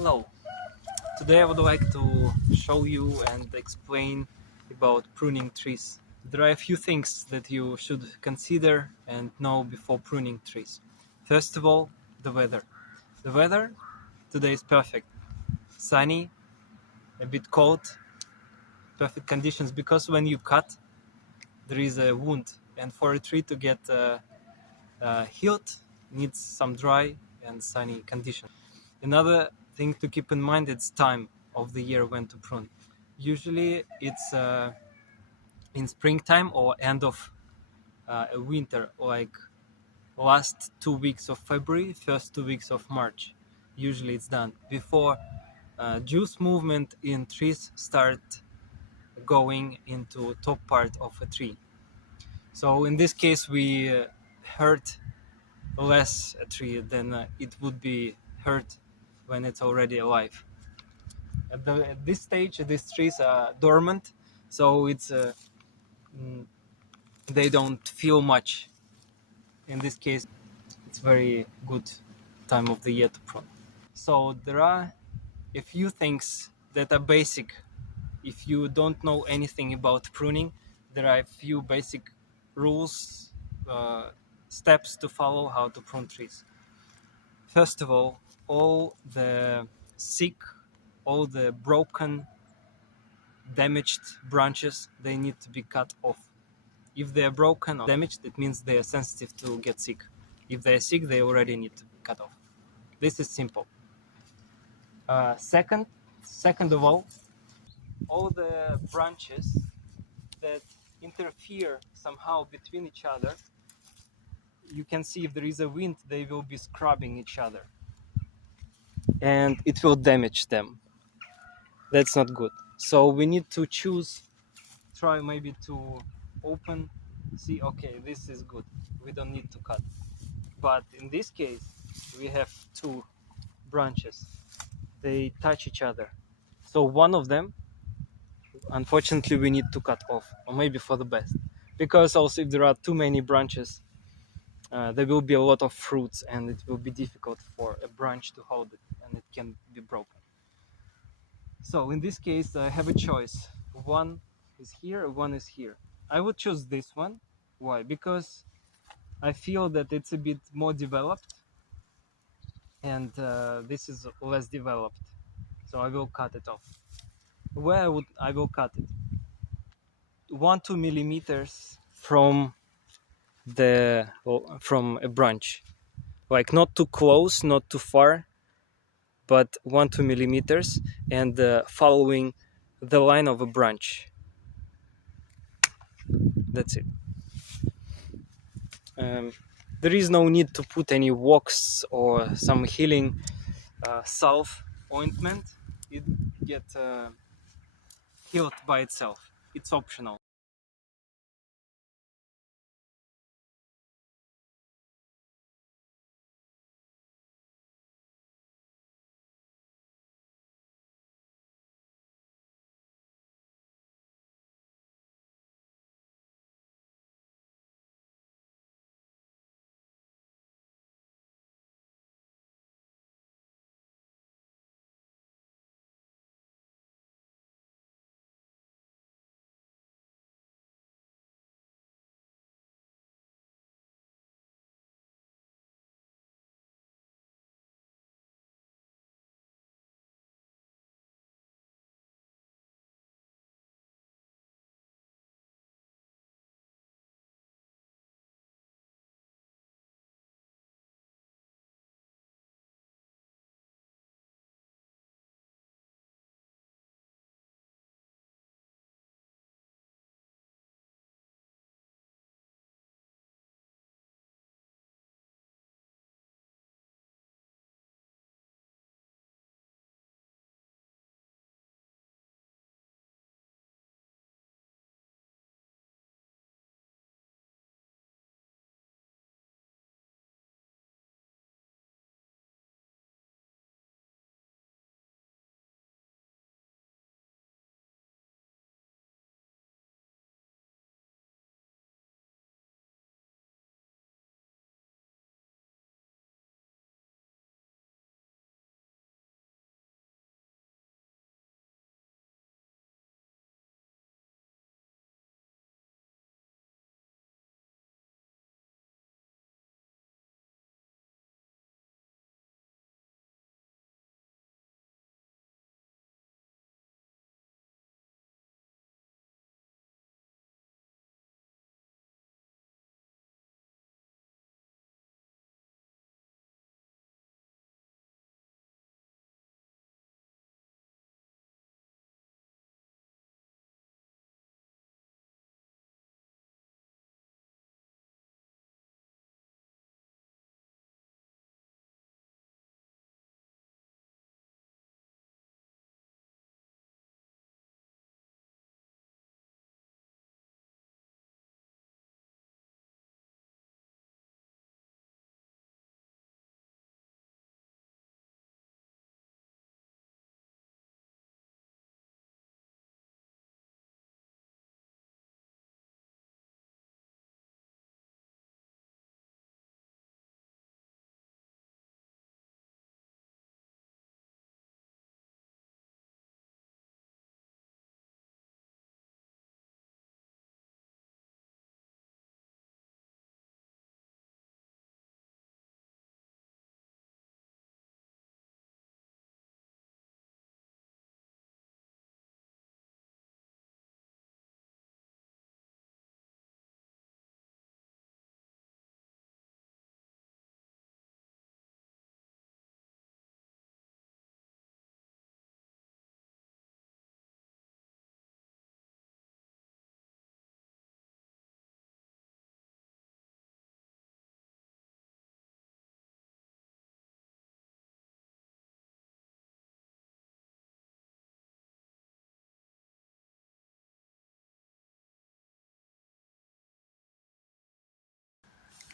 Hello, today I would like to show you and explain about pruning trees. There are a few things that you should consider and know before pruning trees. First of all, the weather. The weather today is perfect. Sunny, a bit cold, perfect conditions, because when you cut there is a wound, and for a tree to get healed needs some dry and sunny conditions. Another thing to keep in mind is time of the year when to prune. Usually it's in springtime or end of winter, like last 2 weeks of February, first 2 weeks of March. Usually it's done before juice movement in trees start going into top part of a tree. So in this case we hurt less a tree than it would be hurt when it's already alive. At this stage, these trees are dormant, so they don't feel much. In this case, it's very good time of the year to prune. So there are a few things that are basic. If you don't know anything about pruning, there are a few basic rules, steps to follow how to prune trees. First of all the sick, all the broken, damaged branches, they need to be cut off. If they are broken or damaged, it means they are sensitive to get sick. If they are sick, they already need to be cut off. This is simple. Second of all the branches that interfere somehow between each other, you can see if there is a wind, they will be scrubbing each other, and it will damage them. That's not good. So we need to choose, try maybe to open, see, okay, this is good, we don't need to cut. But in this case we have two branches, they touch each other, so one of them unfortunately we need to cut off, or maybe for the best, because also if there are too many branches, there will be a lot of fruits and it will be difficult for a branch to hold it and it can be broken. So in this case I have a choice, one is here, one is here. I would choose this one. Why? Because I feel that it's a bit more developed, and this is less developed, so I will cut it off. Where I will cut it? 1-2 millimeters from from a branch, like not too close, not too far, but 1-2 millimeters, and following the line of a branch. That's it. There is no need to put any wax or some healing salve ointment. It gets healed by itself. It's optional.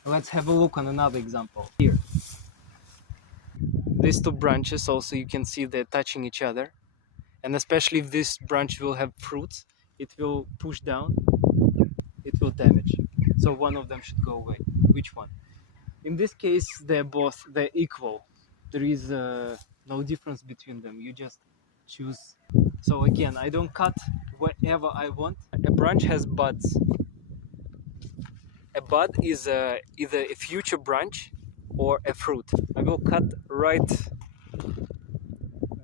Let's have a look on another example. Here, these two branches also, you can see they're touching each other, and especially if this branch will have fruits, it will push down, it will damage. So one of them should go away. Which one? In this case, they're equal. There is no difference between them. You just choose. So again, I don't cut wherever I want. A branch has buds. A bud is either a future branch or a fruit. I will cut right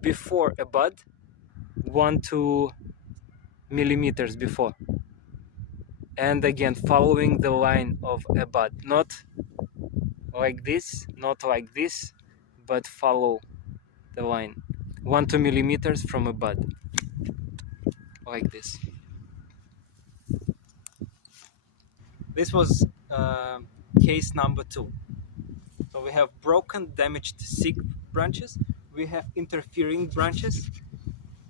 before a bud, 1 2 millimeters before, and again following the line of a bud, not like this, not like this, but follow the line 1 2 millimeters from a bud, like this. This was case number 2. So we have broken, damaged, sick branches. We have interfering branches.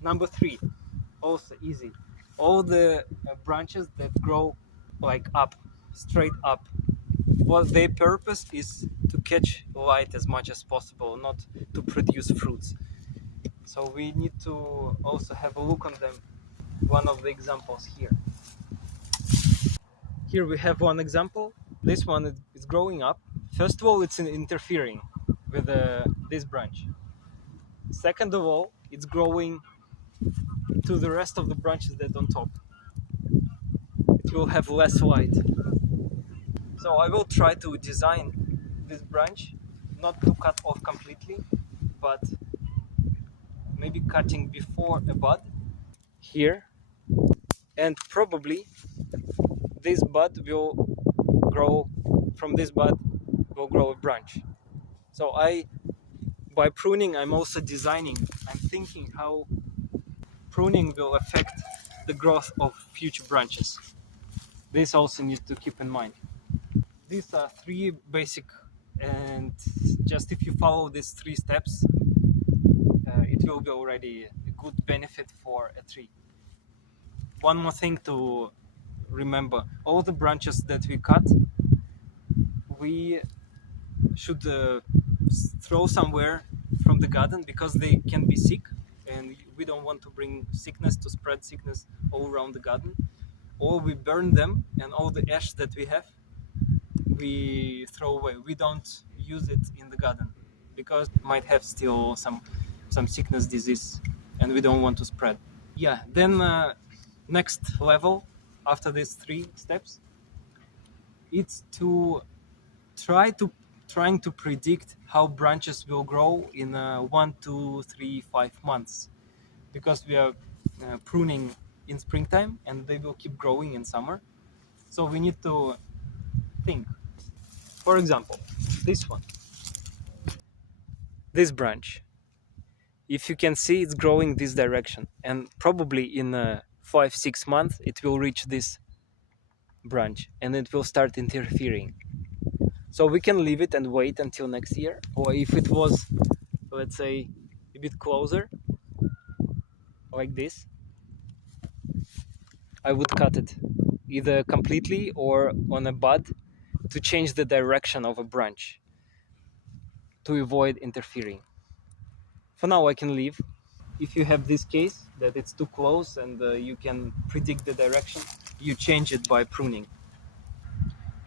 Number 3, also easy. All the branches that grow like up, straight up. Well, their purpose is to catch light as much as possible, not to produce fruits. So we need to also have a look on them. One of the examples here. Here we have one example. This one is growing up. First of all, it's interfering with this branch. Second of all, it's growing to the rest of the branches that on top. It will have less light. So I will try to design this branch not to cut off completely, but maybe cutting before a bud here, and probably this bud will grow, from this bud will grow a branch. So by pruning, I'm also designing, I'm thinking how pruning will affect the growth of future branches. This also needs to keep in mind. These are 3 basic, and just if you follow these 3 steps, it will be already a good benefit for a tree. One more thing to remember, all the branches that we cut, we should throw somewhere from the garden, because they can be sick, and we don't want to bring sickness, to spread sickness all around the garden. Or we burn them, and all the ash that we have, we throw away. We don't use it in the garden, because it might have still some sickness, disease, and we don't want to spread. Yeah, then next level after these 3 steps, it's to trying to predict how branches will grow in 1 2 3 5 months, because we are pruning in springtime and they will keep growing in summer. So we need to think. For example, this one, this branch, if you can see, it's growing this direction, and probably in 5 6 months it will reach this branch and it will start interfering. So we can leave it and wait until next year, or if it was, let's say, a bit closer, like this, I would cut it either completely or on a bud, to change the direction of a branch, to avoid interfering. For now, I can leave. If you have this case that it's too close and you can predict the direction, you change it by pruning.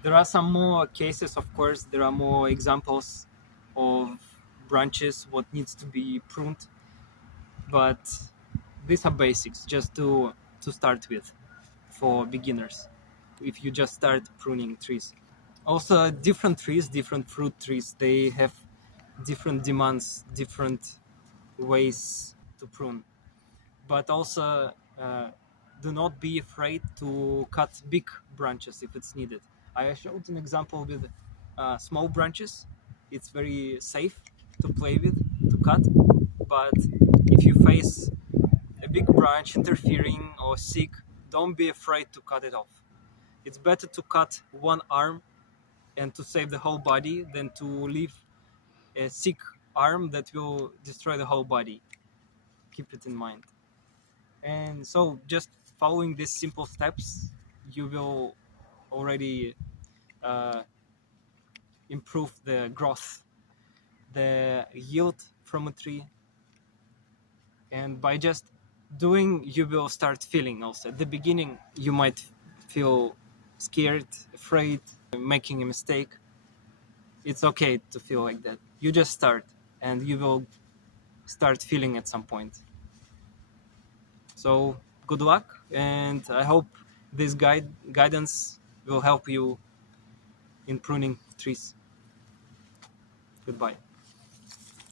There are some more cases, of course. There are more examples of branches, what needs to be pruned, but these are basics, just to start with, for beginners, if you just start pruning trees. Also, different trees, different fruit trees, they have different demands, different ways to prune. But also, do not be afraid to cut big branches if it's needed. I showed an example with small branches. It's very safe to play with, to cut. But if you face a big branch interfering or sick, don't be afraid to cut it off. It's better to cut one arm and to save the whole body than to leave a sick arm that will destroy the whole body. Keep it in mind. And so just following these simple steps, you will already improve the growth, the yield from a tree. And by just doing, you will start feeling also. At the beginning, you might feel scared, afraid, making a mistake. It's okay to feel like that. You just start, and you will start feeling at some point. So good luck, and I hope this guidance will help you in pruning trees. Goodbye.